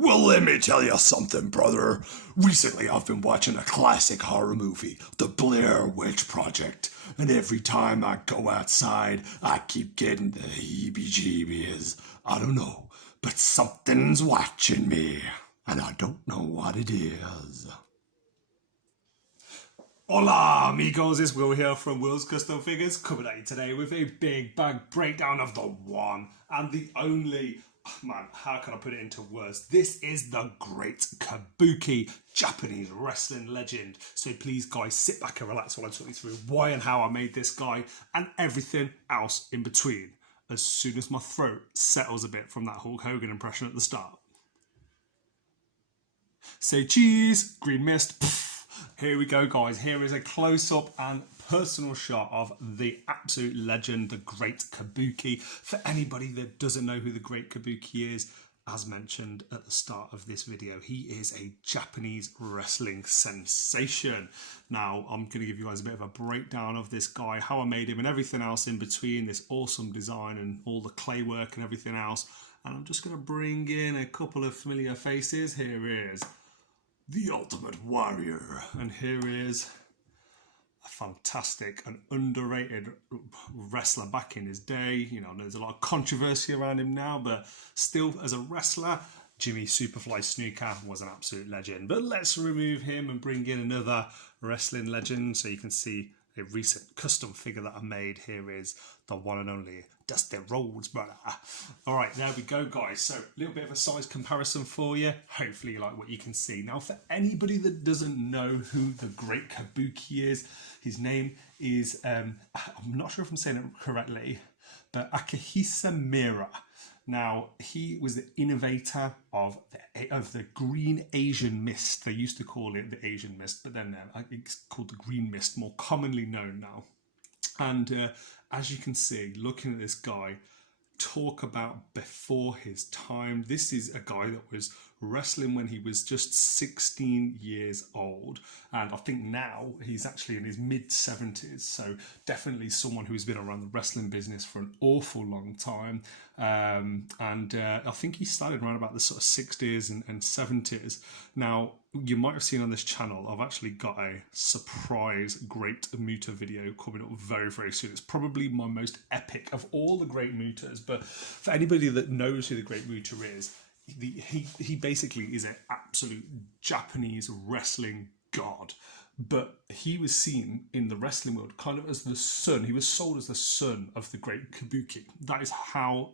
Well, let me tell you something, brother. Recently, I've been watching a classic horror movie, The Blair Witch Project, and every time I go outside, I keep getting the heebie-jeebies. I don't know, but something's watching me, and I don't know what it is. Hola amigos, it's Will here from Will's Custom Figures, coming at you today with a big bag breakdown of the one and the only, man, how can I put it into words? This is the great Kabuki, Japanese wrestling legend. So please guys, sit back and relax while I talk you through why and how I made this guy and everything else in between, as soon as my throat settles a bit from that Hulk Hogan impression at the start. Say cheese, green mist. Here we go, guys. Here is a close-up and personal shot of the absolute legend, the Great Kabuki. For anybody that doesn't know who the Great Kabuki is, as mentioned at the start of this video, he is a Japanese wrestling sensation. Now, I'm going to give you guys a bit of a breakdown of this guy, how I made him and everything else in between, this awesome design and all the clay work and everything else. And I'm just going to bring in a couple of familiar faces. Here is the Ultimate Warrior, and here is a fantastic and underrated wrestler back in his day. You know, there's a lot of controversy around him now, but still, as a wrestler, Jimmy Superfly Snuka was an absolute legend. But let's remove him and bring in another wrestling legend, so you can see a recent custom figure that I made. Here is the one and only Dusty Rhodes, brother. All right, there we go, guys. So a little bit of a size comparison for you. Hopefully you like what you can see. Now, for anybody that doesn't know who the Great Kabuki is, his name is, I'm not sure if I'm saying it correctly, but Akihisa Mira. Now, he was the innovator of the green Asian mist. They used to call it the Asian mist, but then it's called the green mist, more commonly known now. And as you can see, looking at this guy, talk about before his time. This is a guy that was wrestling when he was just 16 years old, and I think now he's actually in his mid-70s, so definitely someone who's been around the wrestling business for an awful long time. I think he started around about the sort of 60s and 70s. Now, you might have seen on this channel, I've actually got a surprise Great Muta video coming up very, very soon. It's probably my most epic of all the Great Mutas, but for anybody that knows who the Great Muta is, he basically is an absolute Japanese wrestling god. But he was seen in the wrestling world kind of as the son. He was sold as the son of the Great Kabuki. That is how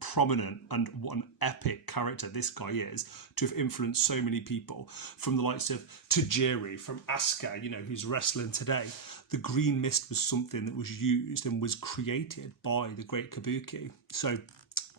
prominent and what an epic character this guy is, to have influenced so many people, from the likes of Tajiri, from Asuka, you know, who's wrestling today. The green mist was something that was used and was created by the Great Kabuki. So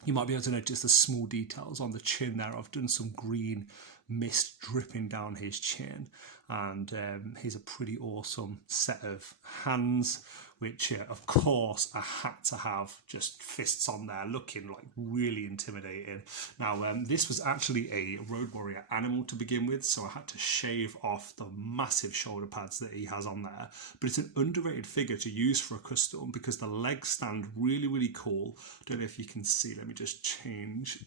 you might be able to notice the small details on the chin there. I've done some green mist dripping down his chin, and here's a pretty awesome set of hands, which of course I had to have just fists on there, looking like really intimidating. Now this was actually a Road Warrior animal to begin with, so I had to shave off the massive shoulder pads that he has on there, but it's an underrated figure to use for a custom because the legs stand really, really cool. Don't know if you can see, let me just change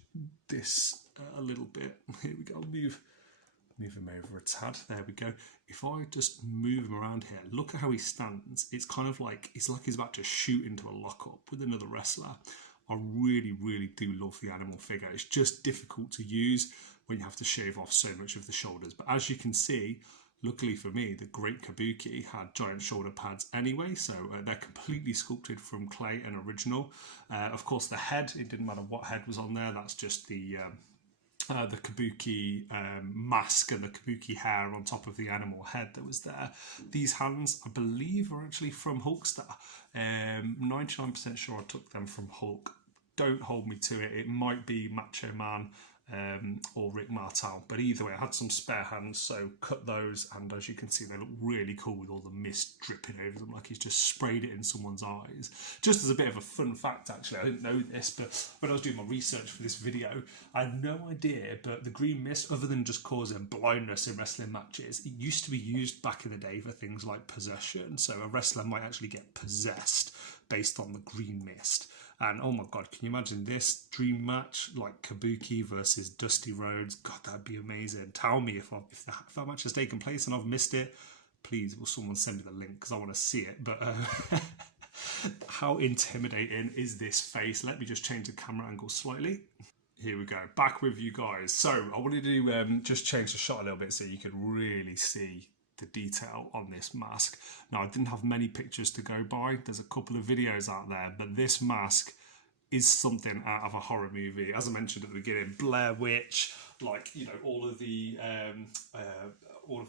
this a little bit. Here we go. Move him over a tad. There we go. If I just move him around here, look at how he stands. It's kind of like he's about to shoot into a lockup with another wrestler. I really, really do love the animal figure. It's just difficult to use when you have to shave off so much of the shoulders. But as you can see, luckily for me, the Great Kabuki had giant shoulder pads anyway, so they're completely sculpted from clay and original. Of course, the head, it didn't matter what head was on there. That's just the Kabuki mask and the Kabuki hair on top of the animal head that was there. These hands, I believe, are actually from Hulkster. 99% sure I took them from Hulk. Don't hold me to it. It might be Macho Man or Rick Martel, but either way, I had some spare hands, so cut those, and as you can see, they look really cool with all the mist dripping over them, like he's just sprayed it in someone's eyes. Just as a bit of a fun fact, actually, I didn't know this, but when I was doing my research for this video, I had no idea, but the green mist, other than just causing blindness in wrestling matches, it used to be used back in the day for things like possession, so a wrestler might actually get possessed based on the green mist. And oh my god, can you imagine this dream match, like Kabuki versus Dusty Rhodes? God, that'd be amazing. Tell me if that match has taken place and I've missed it. Please, will someone send me the link because I want to see it. But how intimidating is this face? Let me just change the camera angle slightly. Here we go, back with you guys. So I wanted to just change the shot a little bit so you could really see the detail on this mask. Now, I didn't have many pictures to go by. There's a couple of videos out there, but this mask is something out of a horror movie. As I mentioned at the beginning, Blair Witch, like, you know, all of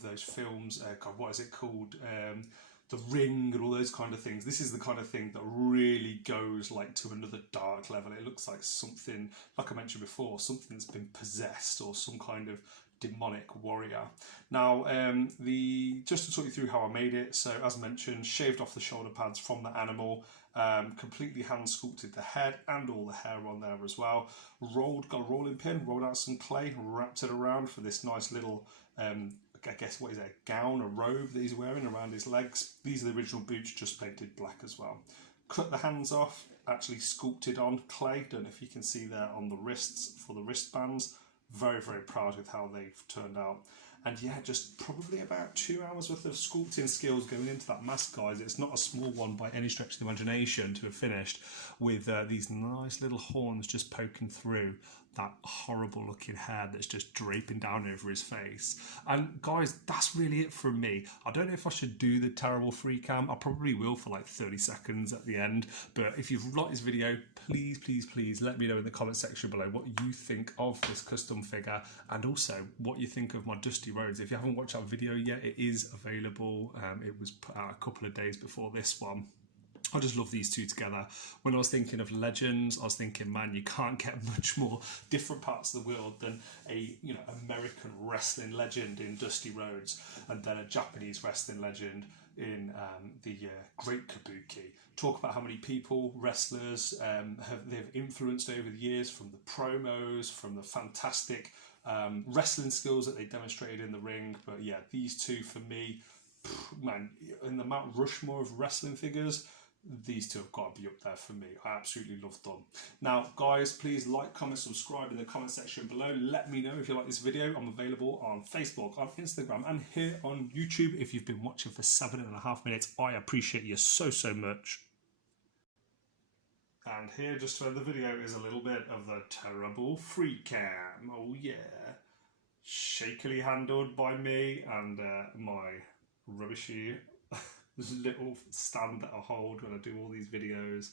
those films. God, what is it called? The Ring and all those kind of things. This is the kind of thing that really goes like to another dark level. It looks like something, like I mentioned before, something that's been possessed or some kind of demonic warrior. Now, just to talk you through how I made it. So as mentioned, shaved off the shoulder pads from the animal, completely hand sculpted the head and all the hair on there as well. Got a rolling pin, rolled out some clay, wrapped it around for this nice little, I guess, what is it, a gown, a robe that he's wearing around his legs. These are the original boots, just painted black as well. Cut the hands off, actually sculpted on clay. Don't know if you can see there on the wrists for the wristbands. Very, very proud with how they've turned out. And yeah, just probably about 2 hours worth of sculpting skills going into that mask, guys. It's not a small one by any stretch of the imagination to have finished with these nice little horns just poking through that horrible looking hair that's just draping down over his face. And guys, that's really it from me. I don't know if I should do the terrible free cam. I probably will for like 30 seconds at the end. But if you've liked this video, please, please, please let me know in the comment section below what you think of this custom figure and also what you think of my Dusty Rhodes. If you haven't watched that video yet, it is available. It was put out a couple of days before this one. I just love these two together. When I was thinking of legends, I was thinking, man, you can't get much more different parts of the world than a, you know, American wrestling legend in Dusty Rhodes, and then a Japanese wrestling legend in the Great Kabuki. Talk about how many people, wrestlers, they've influenced over the years, from the promos, from the fantastic wrestling skills that they demonstrated in the ring. But yeah, these two for me, man, in the Mount Rushmore of wrestling figures, these two have got to be up there for me. I absolutely love them. Now, guys, please like, comment, subscribe in the comment section below. Let me know if you like this video. I'm available on Facebook, on Instagram, and here on YouTube. If you've been watching for 7.5 minutes, I appreciate you so, so much. And here, just for the video, is a little bit of the terrible free cam. Oh, yeah. Shakily handled by me and my rubbishy little stand that I hold when I do all these videos.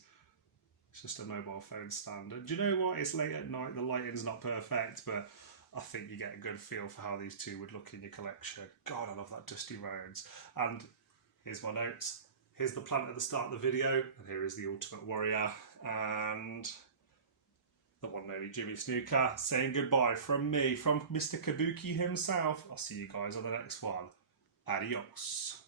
It's just a mobile phone stand. And do you know what? It's late at night, the lighting's not perfect, but I think you get a good feel for how these two would look in your collection. God, I love that Dusty Rhodes. And here's my notes. Here's the plant at the start of the video, and here is the Ultimate Warrior, and the one and only Jimmy Snuka saying goodbye from me, from Mr. Kabuki himself. I'll see you guys on the next one. Adios.